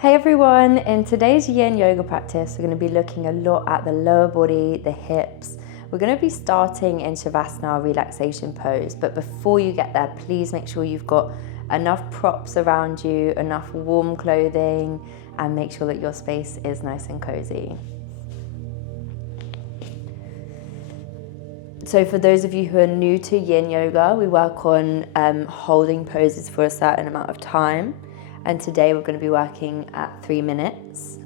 Hey everyone, in today's yin yoga practice, we're going to be looking a lot at the lower body, the hips. We're going to be starting in Shavasana, relaxation pose, but before you get there, please make sure you've got enough props around you, enough warm clothing, and make sure that your space is nice and cozy. So for those of you who are new to yin yoga, we work on holding poses for a certain amount of time. And today we're going to be working at 3 minutes,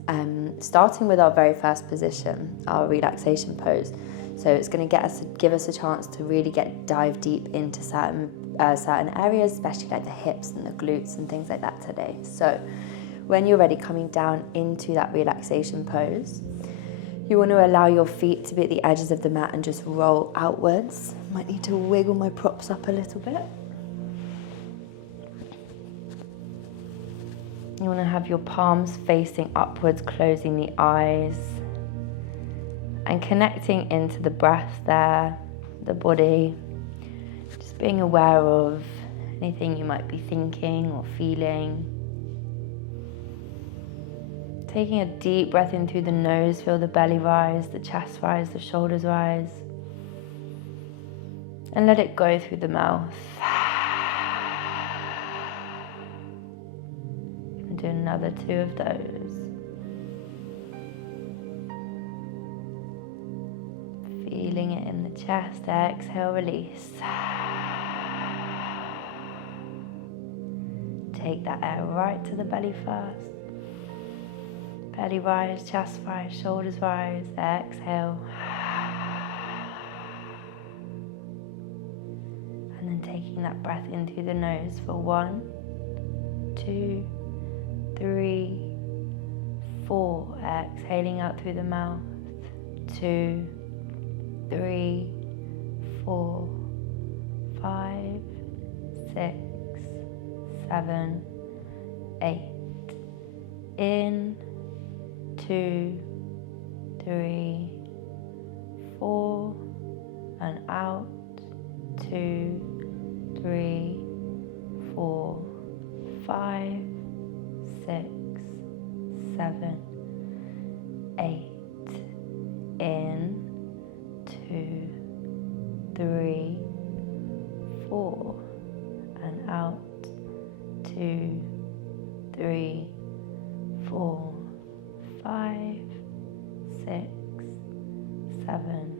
starting with our very first position, our relaxation pose. So it's going to give us a chance to really dive deep into certain areas, especially like the hips and the glutes and things like that today. So when you're ready, coming down into that relaxation pose, you want to allow your feet to be at the edges of the mat and just roll outwards. Might need to wiggle my props up a little bit. You want to have your palms facing upwards, closing the eyes and connecting into the breath there, the body. Just being aware of anything you might be thinking or feeling. Taking a deep breath in through the nose, feel the belly rise, the chest rise, the shoulders rise. And let it go through the mouth. Do another 2 of those. Feeling it in the chest, exhale, release. Take that air right to the belly first. Belly rise, chest rise, shoulders rise, exhale. And then taking that breath in through the nose for 1, 2, 3, 4, exhaling out through the mouth, 2, 3, 4, 5, 6, 7, 8, in, 2, 3, 4, and out, 2, 3, 4, 5, 6, 7, 8, in, 2, 3, 4, and out, 2, 3, 4, 5, 6, 7,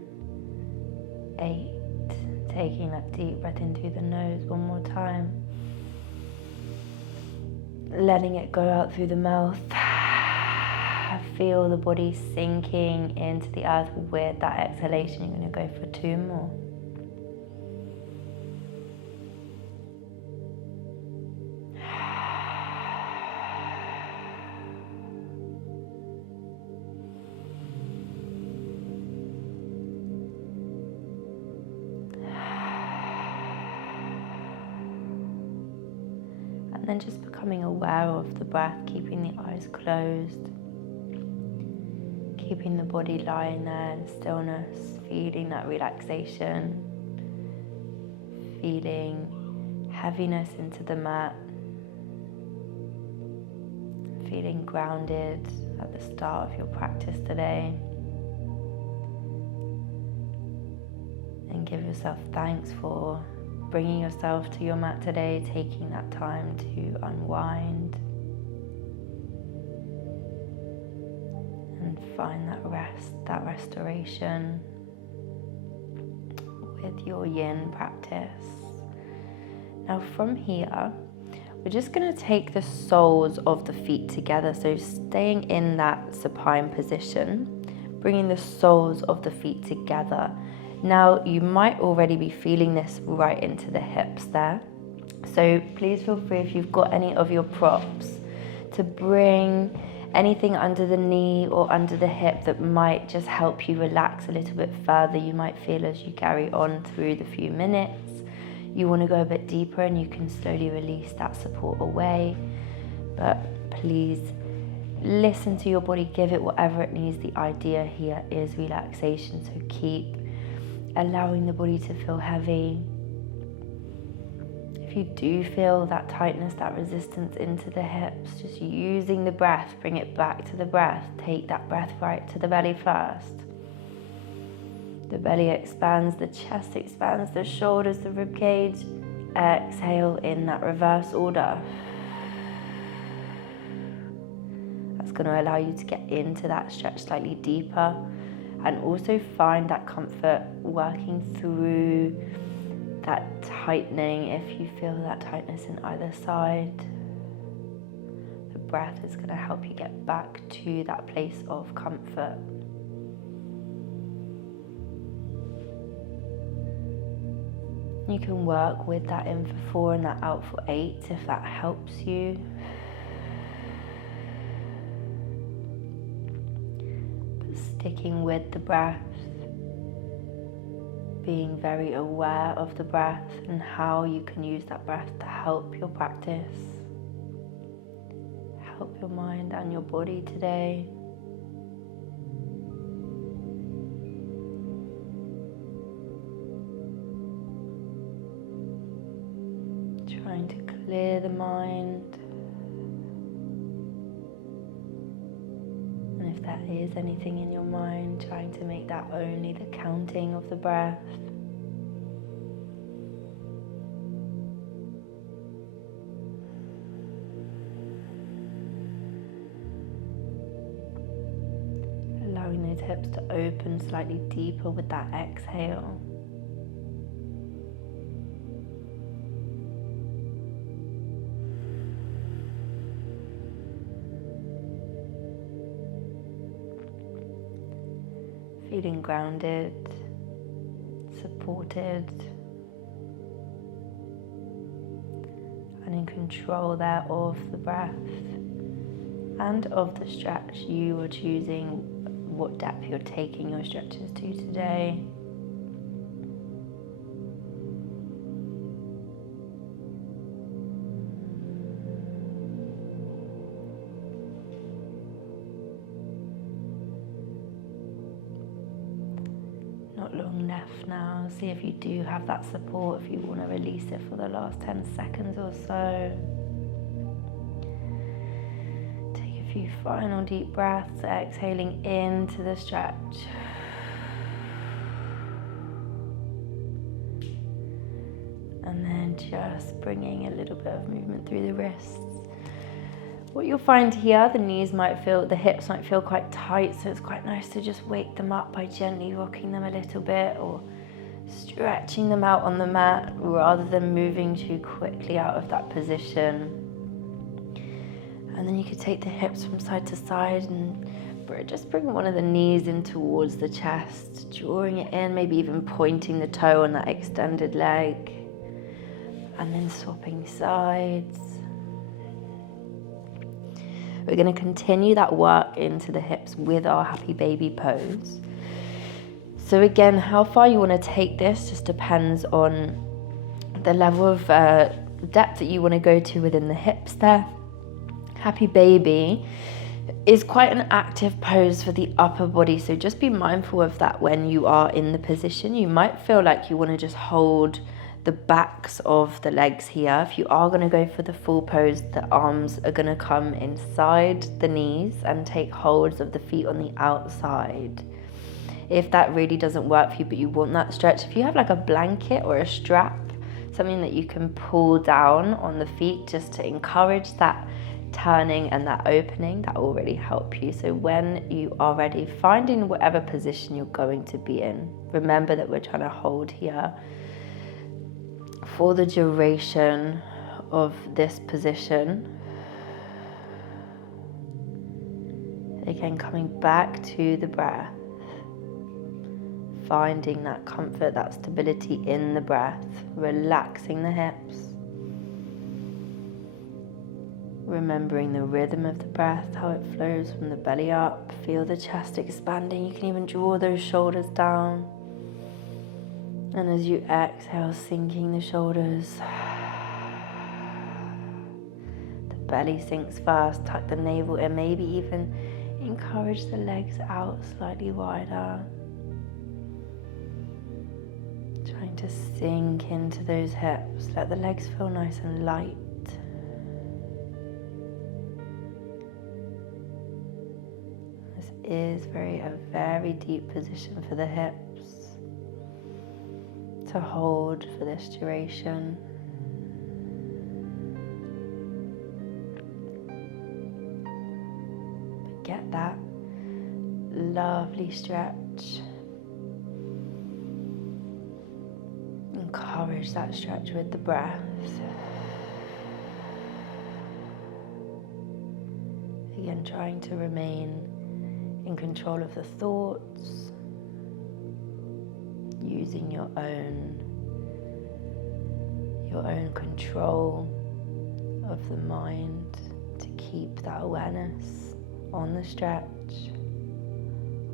8. Taking that deep breath in through the nose one more time. Letting it go out through the mouth. Feel the body sinking into the earth with that exhalation. You're going to go for 2 more. And then just becoming aware of the breath, keeping the eyes closed, keeping the body lying there in stillness, feeling that relaxation, feeling heaviness into the mat, feeling grounded at the start of your practice today. And give yourself thanks for bringing yourself to your mat today, taking that time to unwind and find that rest, that restoration with your yin practice. Now from here, we're just going to take the soles of the feet together, so staying in that supine position, bringing the soles of the feet together. Now, you might already be feeling this right into the hips there. So please feel free, if you've got any of your props, to bring anything under the knee or under the hip that might just help you relax a little bit further. You might feel as you carry on through the few minutes, you want to go a bit deeper and you can slowly release that support away. But please listen to your body, give it whatever it needs. The idea here is relaxation, so keep allowing the body to feel heavy. If If you do feel that tightness, that resistance into the hips, just using the breath, bring it back to the breath. Take that breath right to the belly first. The belly expands, the chest expands, the shoulders, the rib cage. Exhale in that reverse order. That's going to allow you to get into that stretch slightly deeper and also find that comfort working through that tightening if you feel that tightness in either side. The breath is going to help you get back to that place of comfort. You can work with that in for 4 and that out for 8 if that helps you. But sticking with the breath, being very aware of the breath and how you can use that breath to help your practice, help your mind and your body today. Trying to clear the mind. And if there is anything in your mind, trying to make that only the counting of the breath. Allowing those hips to open slightly deeper with that exhale. Feeling grounded, supported, and in control there of the breath and of the stretch. You are choosing what depth you're taking your stretches to today. Not long left now. See if you do have that support, if you want to release it for the last 10 seconds or so. Take a few final deep breaths, exhaling into the stretch. And then just bringing a little bit of movement through the wrists. What you'll find here, the hips might feel quite tight, so it's quite nice to just wake them up by gently rocking them a little bit or stretching them out on the mat rather than moving too quickly out of that position. And then you could take the hips from side to side and just bring one of the knees in towards the chest, drawing it in, maybe even pointing the toe on that extended leg, and then swapping sides. We're going to continue that work into the hips with our happy baby pose. So again, how far you want to take this just depends on the level of depth that you want to go to within the hips there. Happy baby is quite an active pose for the upper body, so just be mindful of that when you are in the position. You might feel like you want to just hold the backs of the legs here. If you are going to go for the full pose, the arms are going to come inside the knees and take holds of the feet on the outside. If that really doesn't work for you, but you want that stretch, if you have like a blanket or a strap, something that you can pull down on the feet just to encourage that turning and that opening, that will really help you. So when you are ready, find in whatever position you're going to be in. Remember that we're trying to hold here for the duration of this position. Again, coming back to the breath, finding that comfort, that stability in the breath, relaxing the hips, remembering the rhythm of the breath, how it flows from the belly up. Feel the chest expanding. You can even draw those shoulders down. And as you exhale, sinking the shoulders, the belly sinks first, tuck the navel in, maybe even encourage the legs out slightly wider. Trying Starting to sink into those hips. Let the legs feel nice and light. This is a very deep position for the hips to hold for this duration. But get that lovely stretch. Encourage that stretch with the breath. Again, trying to remain in control of the thoughts, using your own control of the mind to keep that awareness on the stretch,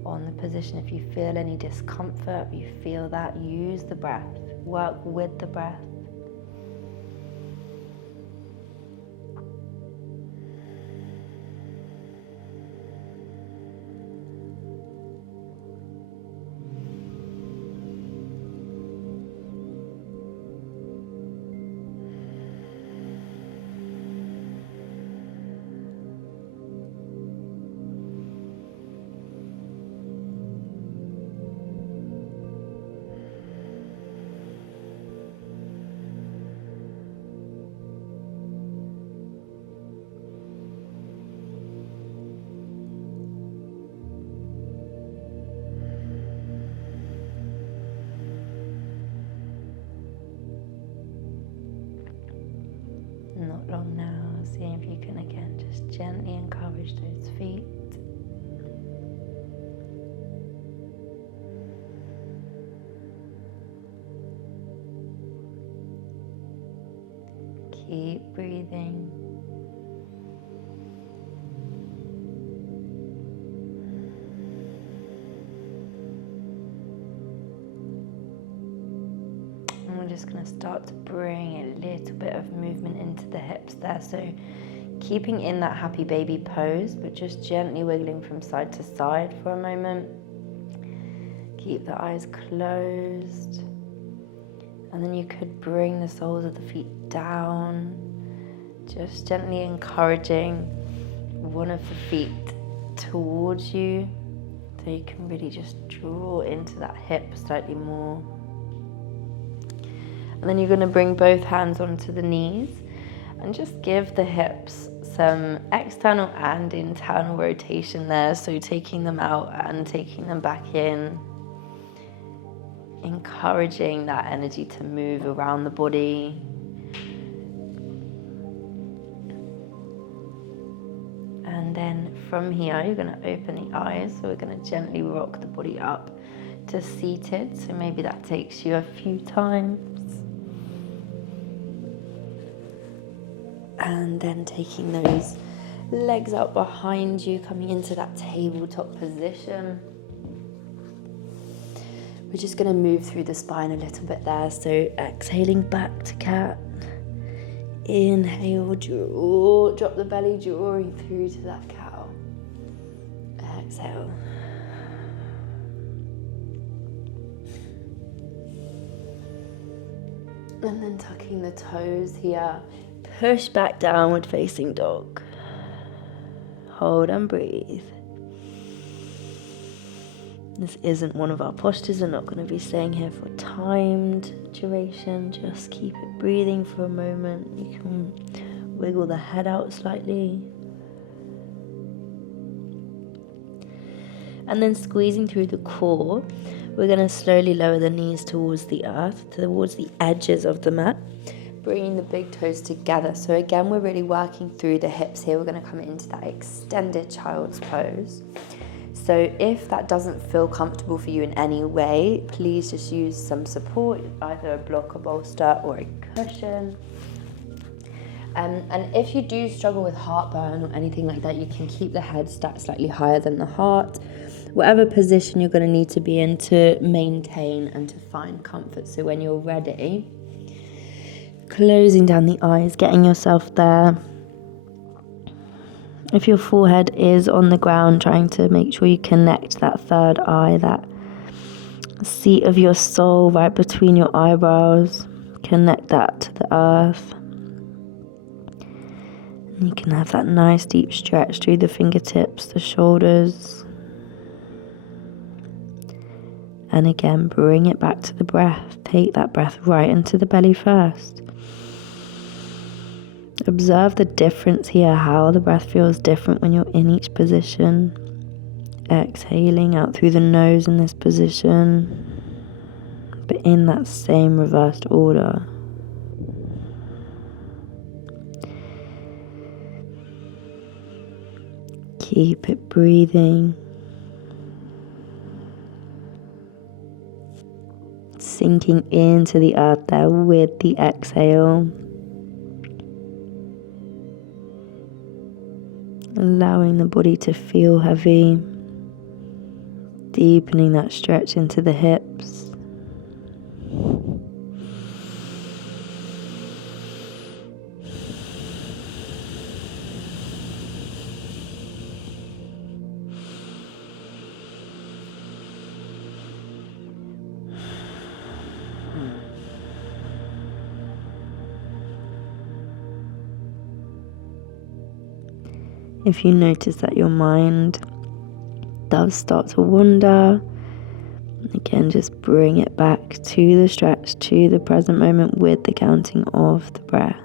on the position. If you feel any discomfort, if you feel that, use the breath. Work with the breath. Not long now, seeing if you can again just gently encourage those feet. Keep breathing. We're just going to start to bring a little bit of movement into the hips there. So keeping in that happy baby pose, but just gently wiggling from side to side for a moment. Keep the eyes closed. And then you could bring the soles of the feet down, just gently encouraging one of the feet towards you, so you can really just draw into that hip slightly more. And then you're going to bring both hands onto the knees and just give the hips some external and internal rotation there. So taking them out and taking them back in, encouraging that energy to move around the body. And then from here, you're going to open the eyes. So we're going to gently rock the body up to seated. So maybe that takes you a few times. And then taking those legs out behind you, coming into that tabletop position. We're just going to move through the spine a little bit there. So exhaling back to cat. Inhale, drop the belly, drawing through to that cow. Exhale. And then tucking the toes here. Push back, downward facing dog. Hold and breathe. This isn't one of our postures. We're not going to be staying here for timed duration. Just keep it breathing for a moment. You can wiggle the head out slightly. And then squeezing through the core, we're going to slowly lower the knees towards the earth, towards the edges of the mat. Bringing the big toes together. So again, we're really working through the hips here. We're going to come into that extended child's pose. So if that doesn't feel comfortable for you in any way, please just use some support, either a block, a bolster, or a cushion. And if you do struggle with heartburn or anything like that, you can keep the head stacked slightly higher than the heart. Whatever position you're going to need to be in to maintain and to find comfort. So when you're ready, closing down the eyes, getting yourself there. If your forehead is on the ground, trying to make sure you connect that third eye, that seat of your soul right between your eyebrows. Connect that to the earth. And you can have that nice deep stretch through the fingertips, the shoulders. And again, bring it back to the breath. Take that breath right into the belly first. Observe the difference here, how the breath feels different when you're in each position. Exhaling out through the nose in this position, but in that same reversed order. Keep it breathing. Sinking into the earth there with the exhale. Allowing the body to feel heavy. Deepening that stretch into the hips. If you notice that your mind does start to wander, again, just bring it back to the stretch, to the present moment with the counting of the breath.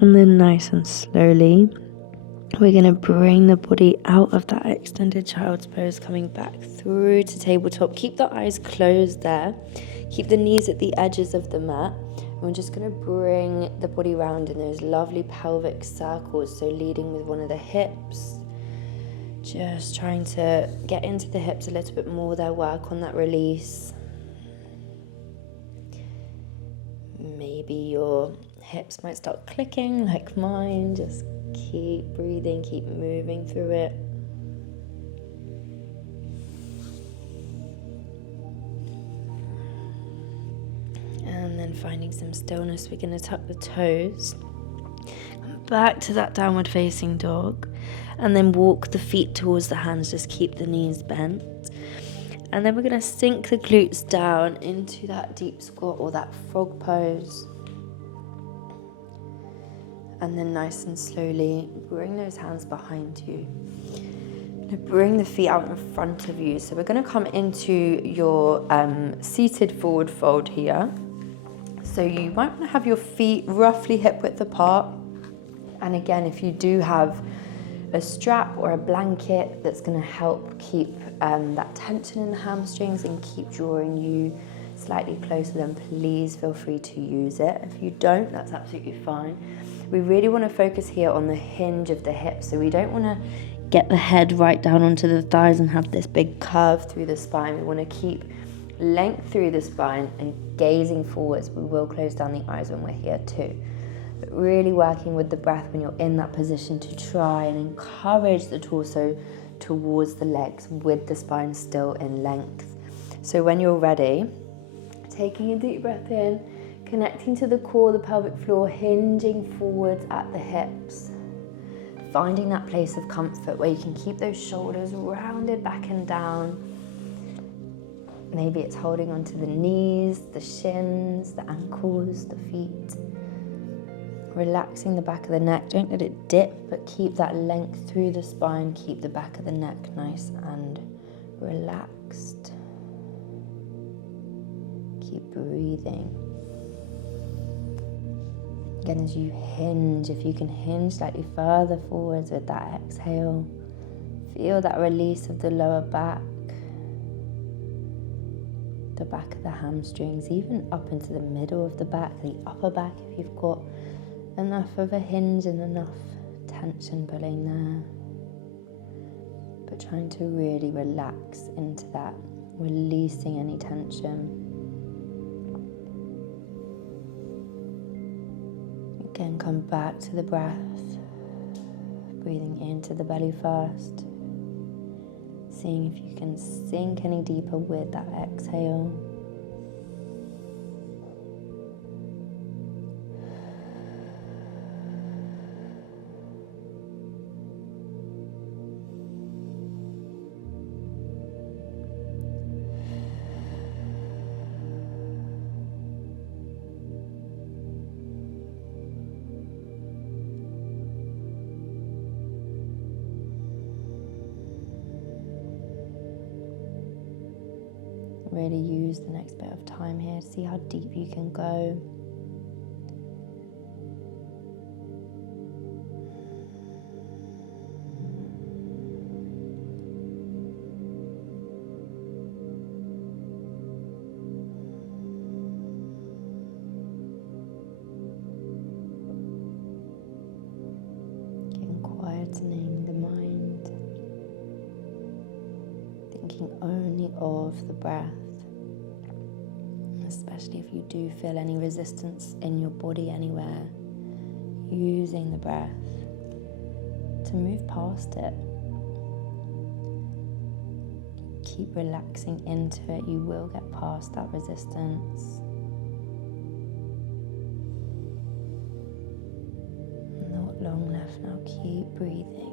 And then nice and slowly, we're going to bring the body out of that extended child's pose, coming back through to tabletop. Keep the eyes closed there. Keep the knees at the edges of the mat. And we're just going to bring the body round in those lovely pelvic circles. So leading with one of the hips. Just trying to get into the hips a little bit more there, work on that release. Maybe your hips might start clicking like mine. Just keep breathing, keep moving through it. And then finding some stillness, we're going to tuck the toes. Come back to that downward facing dog. And then walk the feet towards the hands, just keep the knees bent. And then we're going to sink the glutes down into that deep squat or that frog pose. And then nice and slowly bring those hands behind you. Bring the feet out in front of you. So we're going to come into your seated forward fold here. So you might want to have your feet roughly hip width apart. And again, if you do have a strap or a blanket that's going to help keep that tension in the hamstrings and keep drawing you slightly closer, then please feel free to use it. If you don't, that's absolutely fine. We really want to focus here on the hinge of the hips, so we don't want to get the head right down onto the thighs and have this big curve through the spine. We want to keep length through the spine and gazing forwards. We will close down the eyes when we're here too. But really working with the breath when you're in that position to try and encourage the torso towards the legs with the spine still in length. So when you're ready, taking a deep breath in, connecting to the core, the pelvic floor, hinging forwards at the hips. Finding that place of comfort where you can keep those shoulders rounded back and down. Maybe it's holding onto the knees, the shins, the ankles, the feet. Relaxing the back of the neck. Don't let it dip, but keep that length through the spine. Keep the back of the neck nice and relaxed. Keep breathing. Again, as you hinge, if you can hinge slightly further forwards with that exhale, feel that release of the lower back, the back of the hamstrings, even up into the middle of the back, the upper back if you've got enough of a hinge and enough tension pulling there. But trying to really relax into that, releasing any tension. Again, come back to the breath. Breathing into the belly first. Seeing if you can sink any deeper with that exhale. Really use the next bit of time here to see how deep you can go. Again, quietening the mind. Thinking only of the breath. Especially if you do feel any resistance in your body anywhere, using the breath to move past it. Keep relaxing into it, you will get past that resistance. Not long left now, keep breathing.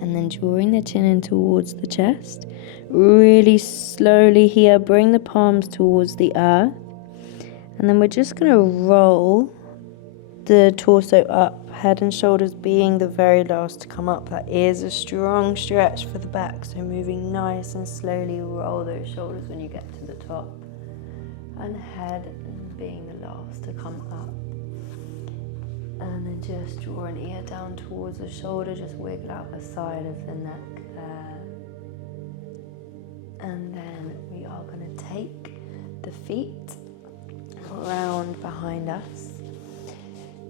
And then drawing the chin in towards the chest. Really slowly here, bring the palms towards the earth. And then we're just going to roll the torso up, head and shoulders being the very last to come up. That is a strong stretch for the back. So moving nice and slowly, roll those shoulders when you get to the top. And head being the last to come up. And then just draw an ear down towards the shoulder, just wiggle out the side of the neck there. And then we are going to take the feet around behind us.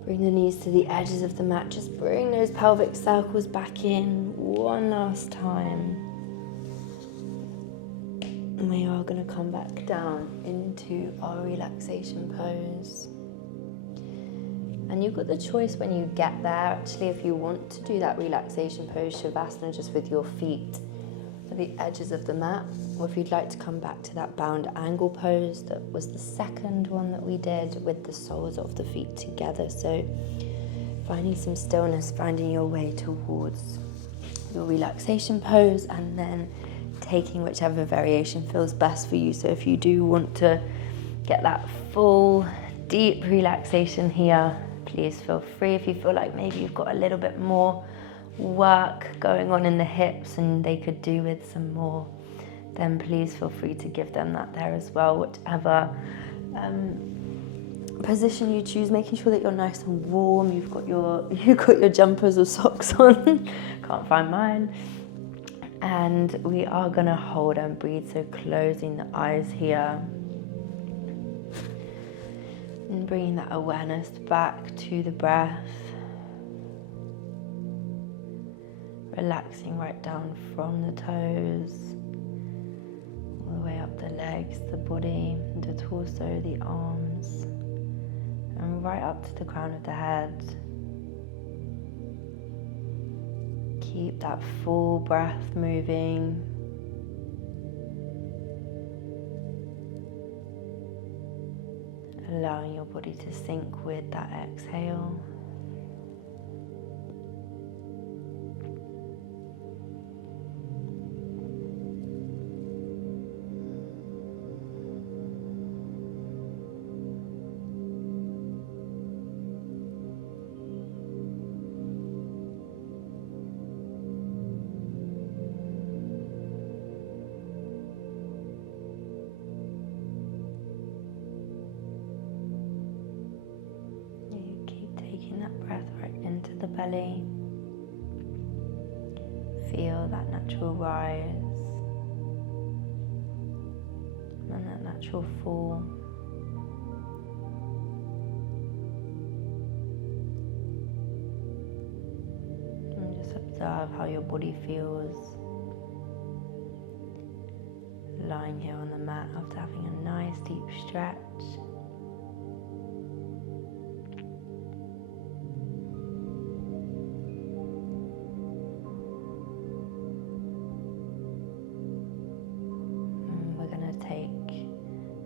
Bring the knees to the edges of the mat, just bring those pelvic circles back in one last time. And we are going to come back down into our relaxation pose. And you've got the choice when you get there, actually, if you want to do that relaxation pose, Shavasana, just with your feet at the edges of the mat, or if you'd like to come back to that bound angle pose, that was the second one that we did with the soles of the feet together. So finding some stillness, finding your way towards your relaxation pose, and then taking whichever variation feels best for you. So if you do want to get that full, deep relaxation here, please feel free. If you feel like maybe you've got a little bit more work going on in the hips and they could do with some more, then please feel free to give them that there as well. Whichever position you choose, making sure that you're nice and warm. You've got your jumpers or socks on. Can't find mine. And we are gonna hold and breathe. So closing the eyes here. And bringing that awareness back to the breath. Relaxing right down from the toes, all the way up the legs, the body, the torso, the arms, and right up to the crown of the head. Keep that full breath moving. Allowing your body to sync with that exhale. The belly. Feel that natural rise natural fall. And just observe how your body feels lying here on the mat after having a nice deep stretch. And we're going to take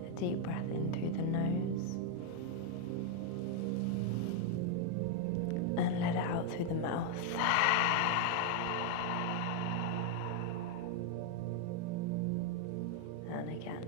a deep breath in through the nose and let it out through the mouth. And again.